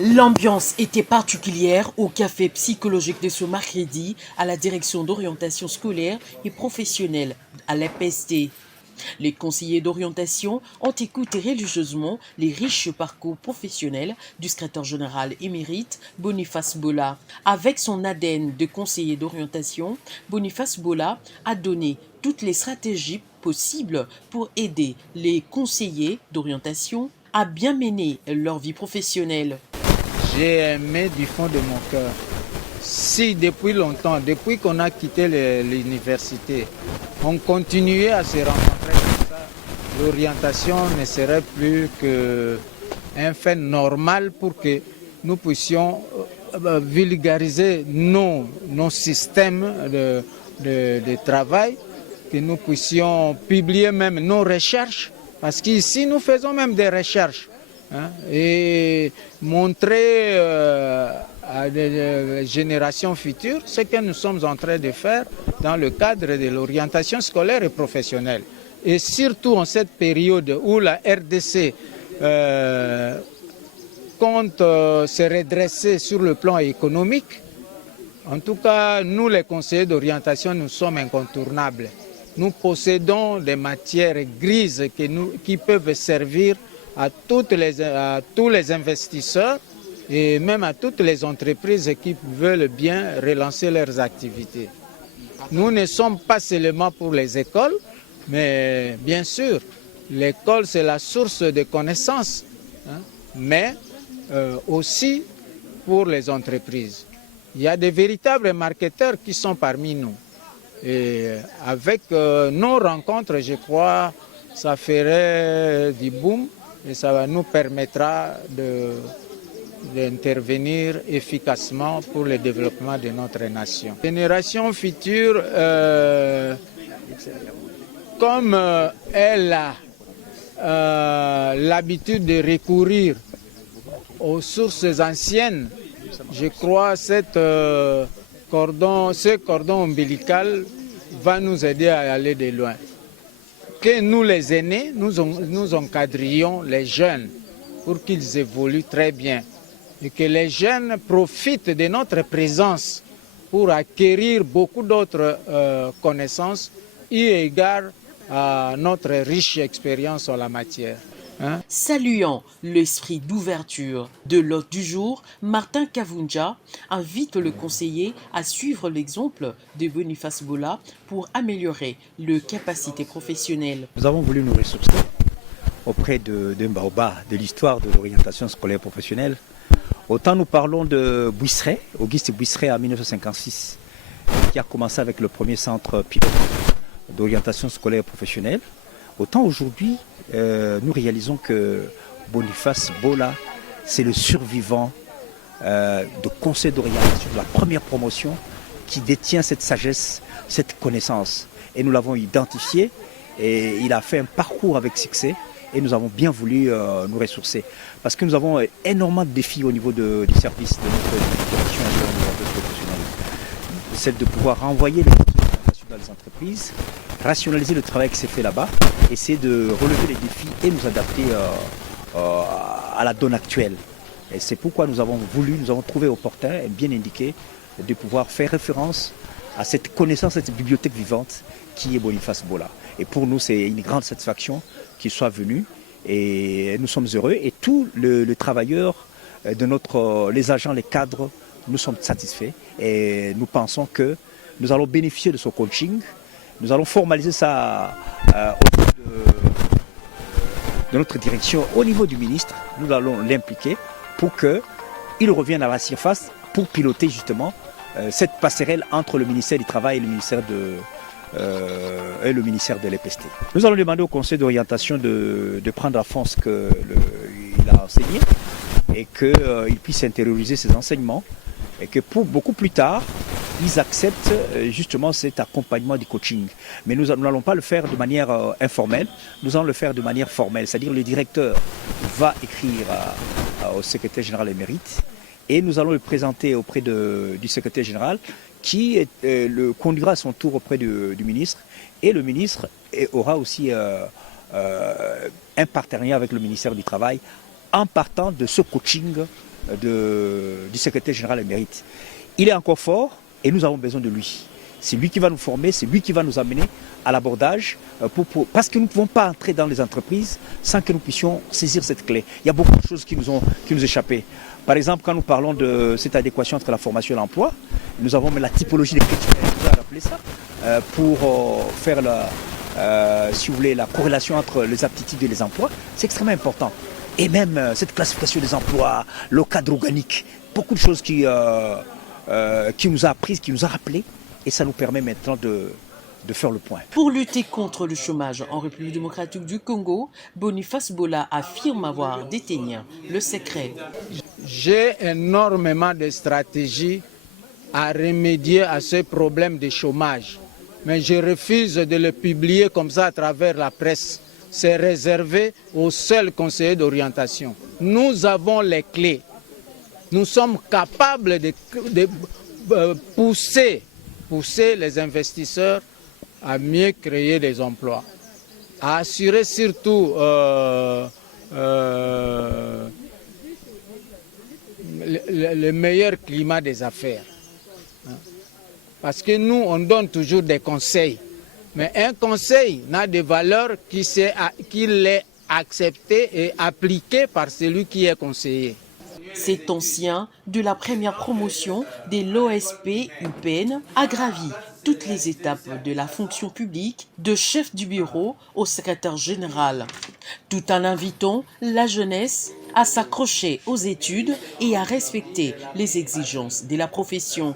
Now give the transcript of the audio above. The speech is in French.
L'ambiance était particulière au café psychologique de ce mercredi à la direction d'orientation scolaire et professionnelle à l'EPST. Les conseillers d'orientation ont écouté religieusement les riches parcours professionnels du secrétaire général émérite Boniface Bola. Avec son ADN de conseiller d'orientation, Boniface Bola a donné toutes les stratégies possibles pour aider les conseillers d'orientation à bien mener leur vie professionnelle. J'ai aimé du fond de mon cœur. Si depuis longtemps, depuis qu'on a quitté l'université, on continuait à se rencontrer comme ça, l'orientation ne serait plus qu'un fait normal pour que nous puissions vulgariser nos systèmes de travail, que nous puissions publier même nos recherches, parce qu'ici nous faisons même des recherches. Et montrer à des générations futures ce que nous sommes en train de faire dans le cadre de l'orientation scolaire et professionnelle. Et surtout en cette période où la RDC compte se redresser sur le plan économique, en tout cas, nous les conseillers d'orientation, nous sommes incontournables. Nous possédons des matières grises qui peuvent servir à tous les investisseurs et même à toutes les entreprises qui veulent bien relancer leurs activités. Nous ne sommes pas seulement pour les écoles, mais bien sûr, l'école c'est la source de connaissances, mais aussi pour les entreprises. Il y a des véritables marketeurs qui sont parmi nous. Et avec nos rencontres, je crois, ça ferait du boom. Et ça nous permettra d'intervenir efficacement pour le développement de notre nation. Génération future, comme elle a l'habitude de recourir aux sources anciennes, je crois que ce cordon ombilical va nous aider à aller de loin. Que nous les aînés, nous encadrions les jeunes pour qu'ils évoluent très bien et que les jeunes profitent de notre présence pour acquérir beaucoup d'autres connaissances eu égard à notre riche expérience en la matière. Saluant l'esprit d'ouverture de l'hôte du jour, Martin Kavunja invite le conseiller à suivre l'exemple de Boniface Bola pour améliorer leurs capacités professionnelles. Nous avons voulu nous ressourcer auprès d'un baobab de l'histoire de l'orientation scolaire professionnelle. Autant nous parlons de Bouisseret, Auguste Bouisseret en 1956, qui a commencé avec le premier centre pilote d'orientation scolaire professionnelle. Autant aujourd'hui, nous réalisons que Boniface Bola, c'est le survivant de conseil d'orientation de la première promotion qui détient cette sagesse, cette connaissance. Et nous l'avons identifié et il a fait un parcours avec succès et nous avons bien voulu nous ressourcer. Parce que nous avons énormément de défis au niveau du service de notre direction professionnelle. Celle de pouvoir renvoyer les informations dans les entreprises, rationaliser le travail qui s'est fait là-bas, essayer de relever les défis et nous adapter à la donne actuelle. Et c'est pourquoi nous avons trouvé opportun et bien indiqué de pouvoir faire référence à cette connaissance, cette bibliothèque vivante qui est Boniface Bola. Et pour nous, c'est une grande satisfaction qu'il soit venu et nous sommes heureux. Et tous les travailleurs, les agents, les cadres, nous sommes satisfaits et nous pensons que nous allons bénéficier de son coaching. Nous allons formaliser ça au niveau de notre direction, au niveau du ministre. Nous allons l'impliquer pour qu'il revienne à la surface pour piloter justement cette passerelle entre le ministère du Travail et le ministère de l'EPST. Nous allons demander au conseil d'orientation de prendre à fond ce qu'il a enseigné et qu'il puisse intérioriser ses enseignements et que pour beaucoup plus tard, ils acceptent justement cet accompagnement du coaching. Mais nous n'allons pas le faire de manière informelle, nous allons le faire de manière formelle. C'est-à-dire le directeur va écrire au secrétaire général émérite et nous allons le présenter auprès du secrétaire général qui le conduira à son tour auprès du ministre. Et le ministre aura aussi un partenariat avec le ministère du Travail en partant de ce coaching du secrétaire général émérite. Il est encore fort et nous avons besoin de lui. C'est lui qui va nous former, c'est lui qui va nous amener à l'abordage, parce que nous ne pouvons pas entrer dans les entreprises sans que nous puissions saisir cette clé. Il y a beaucoup de choses qui nous échappaient. Par exemple, quand nous parlons de cette adéquation entre la formation et l'emploi, nous avons la typologie des critères, on va appeler ça, pour faire si vous voulez, la corrélation entre les aptitudes et les emplois. C'est extrêmement important. Et même cette classification des emplois, le cadre organique, beaucoup de choses qui nous a apprises, qui nous a rappelé, et ça nous permet maintenant de faire le point. Pour lutter contre le chômage en République démocratique du Congo, Boniface Bola affirme avoir détenu le secret. J'ai énormément de stratégies à remédier à ce problème de chômage, mais je refuse de le publier comme ça à travers la presse. C'est réservé aux seuls conseillers d'orientation. Nous avons les clés. Nous sommes capables de pousser les investisseurs à mieux créer des emplois, à assurer surtout le meilleur climat des affaires. Parce que nous, on donne toujours des conseils, mais un conseil n'a de valeur qu'il est accepté et appliqué par celui qui est conseillé. Cet ancien de la première promotion de l'OSP UPN a gravi toutes les étapes de la fonction publique, de chef du bureau au secrétaire général, tout en invitant la jeunesse à s'accrocher aux études et à respecter les exigences de la profession.